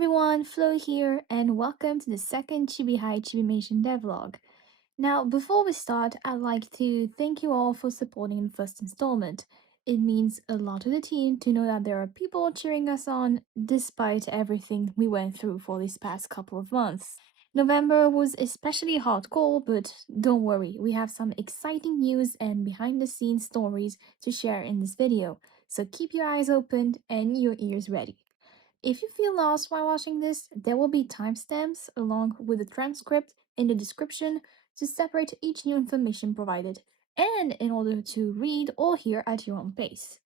everyone, Flo here, and welcome to the second ChibiHigh ChibiMation DevLog. Now, before we start, I'd like to thank you all for supporting the first installment. It means a lot to the team to know that there are people cheering us on despite everything we went through for these past couple of months. November was especially hardcore, but don't worry, we have some exciting news and behind the scenes stories to share in this video, so keep your eyes open and your ears ready. If you feel lost while watching this, there will be timestamps along with the transcript in the description to separate each new information provided, and in order to read or hear at your own pace.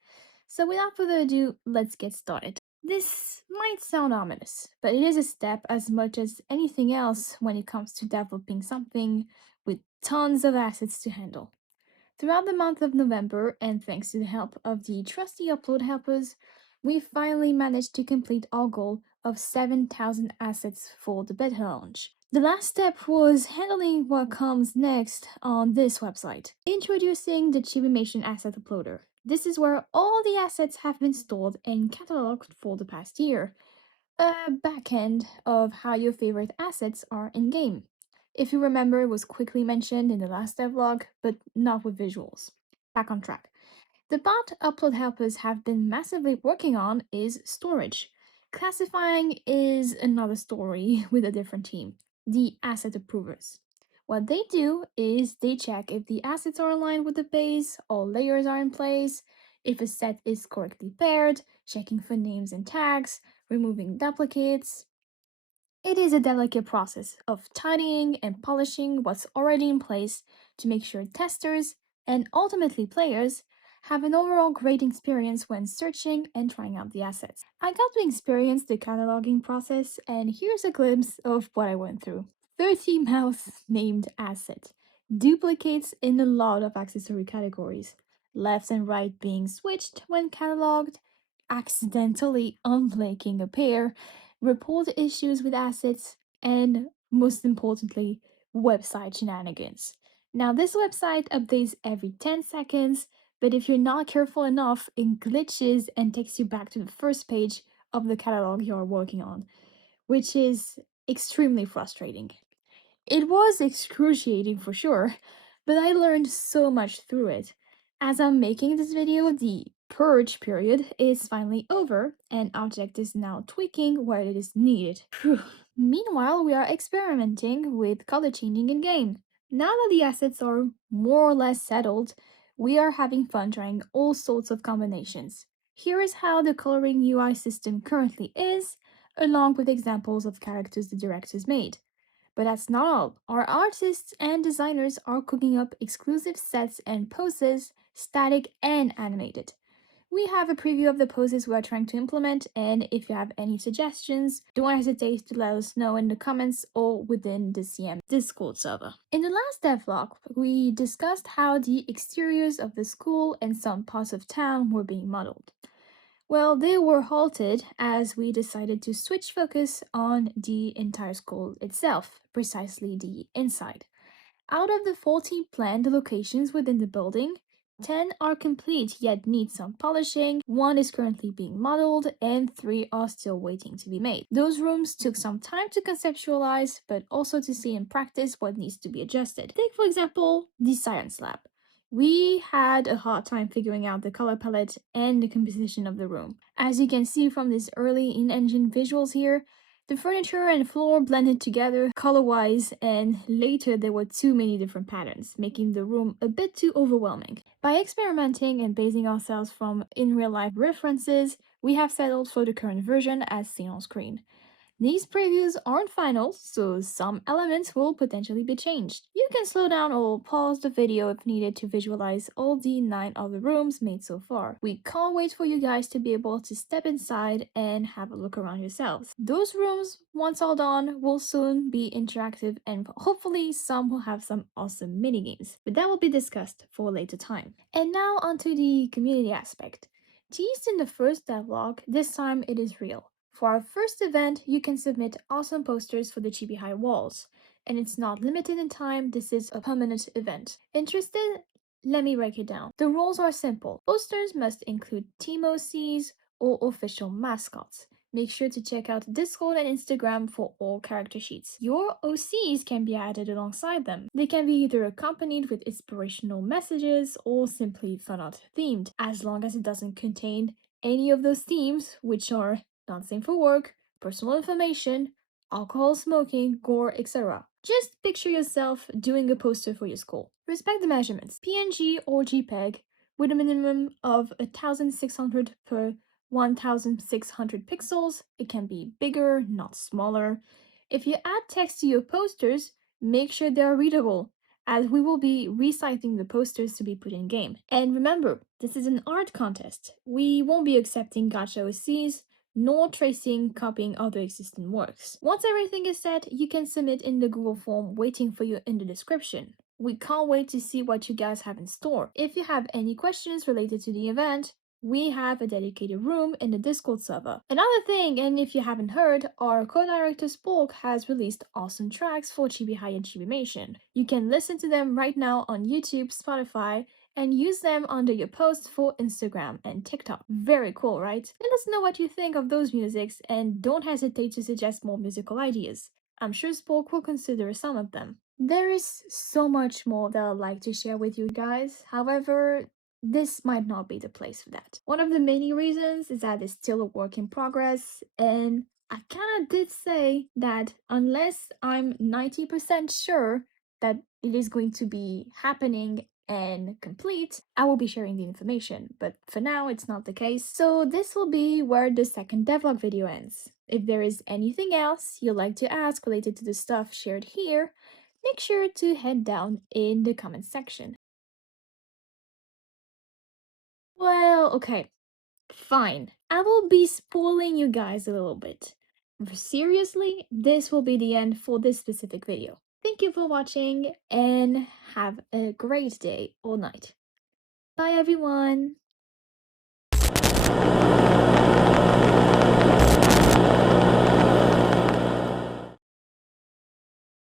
So without further ado, let's get started. This might sound ominous, but it is a step as much as anything else when it comes to developing something with tons of assets to handle. Throughout the month of November, and thanks to the help of the trusty upload helpers, we finally managed to complete our goal of 7,000 assets for the beta launch. The last step was handling what comes next on this website, introducing the ChibiMation Asset Uploader. This is where all the assets have been stored and cataloged for the past year, a backend of how your favorite assets are in-game. If you remember, it was quickly mentioned in the last devlog, but not with visuals. Back on track. The part upload helpers have been massively working on is storage. Classifying is another story with a different team, the asset approvers. What they do is they check if the assets are aligned with the base, all layers are in place, if a set is correctly paired, checking for names and tags, removing duplicates. It is a delicate process of tidying and polishing what's already in place to make sure testers, and ultimately players, have an overall great experience when searching and trying out the assets. I got to experience the cataloging process, and here's a glimpse of what I went through. 30 mouse named assets, duplicates in a lot of accessory categories, left and right being switched when cataloged, accidentally unblinking a pair, report issues with assets, and most importantly, website shenanigans. Now, this website updates every 10 seconds, but if you're not careful enough, it glitches and takes you back to the first page of the catalog you're working on, which is extremely frustrating. It was excruciating for sure, but I learned so much through it. As I'm making this video, the purge period is finally over, and Object is now tweaking where it is needed. Phew. Meanwhile, we are experimenting with color changing in game. Now that the assets are more or less settled, we are having fun trying all sorts of combinations. Here is how the coloring UI system currently is, along with examples of characters the directors made. But that's not all. Our artists and designers are cooking up exclusive sets and poses, static and animated. We have a preview of the poses we are trying to implement, and if you have any suggestions, don't hesitate to let us know in the comments or within the CM Discord server. In the last devlog, we discussed how the exteriors of the school and some parts of town were being modeled. Well, they were halted as we decided to switch focus on the entire school itself, precisely the inside. Out of the 14 planned locations within the building, 10 are complete yet need some polishing, 1 is currently being modeled, and 3 are still waiting to be made. Those rooms took some time to conceptualize, but also to see in practice what needs to be adjusted. Take, for example, the science lab. We had a hard time figuring out the color palette and the composition of the room. As you can see from these early in-engine visuals here, the furniture and floor blended together color-wise, and later there were too many different patterns, making the room a bit too overwhelming. By experimenting and basing ourselves from in-real-life references, we have settled for the current version as seen on screen. These previews aren't final, so some elements will potentially be changed. You can slow down or pause the video if needed to visualize all the 9 other rooms made so far. We can't wait for you guys to be able to step inside and have a look around yourselves. Those rooms, once all done, will soon be interactive, and hopefully some will have some awesome minigames, but that will be discussed for a later time. And now onto the community aspect. Teased in the first devlog, this time it is real. For our first event, you can submit awesome posters for the ChibiHigh walls. And it's not limited in time, this is a permanent event. Interested? Let me break it down. The rules are simple. Posters must include team OCs or official mascots. make sure to check out Discord and Instagram for all character sheets. Your OCs can be added alongside them. They can be either accompanied with inspirational messages or simply fun art themed, as long as it doesn't contain any of those themes, which are not safe for work, personal information, alcohol, smoking, gore, etc. Just picture yourself doing a poster for your school. Respect the measurements. PNG or JPEG with a minimum of 1600 per 1600 pixels. It can be bigger, not smaller. If you add text to your posters, make sure they are readable, as we will be reciting the posters to be put in game. And remember, this is an art contest. We won't be accepting gacha OCs, nor tracing, copying other existing works. Once everything is set, you can submit in the Google form waiting for you in the description. We can't wait to see what you guys have in store. If you have any questions related to the event, we have a dedicated room in the Discord server. Another thing, and if you haven't heard, our co-director Spork has released awesome tracks for ChibiHigh and ChibiMation. You can listen to them right now on YouTube, Spotify, and use them under your posts for Instagram and TikTok. Very cool, right? Let us know what you think of those musics and don't hesitate to suggest more musical ideas. I'm sure Spork will consider some of them. There is so much more that I'd like to share with you guys. However, this might not be the place for that. One of the many reasons is that it's still a work in progress, and I kinda did say that unless I'm 90% sure that it is going to be happening and complete, I will be sharing the information, but for now it's not the case. So this will be where the second devlog video ends. If there is anything else you'd like to ask related to the stuff shared here, make sure to head down in the comments section. Well, okay, fine. I will be spoiling you guys a little bit. Seriously, this will be the end for this specific video. Thank you for watching and have a great day or night. Bye everyone!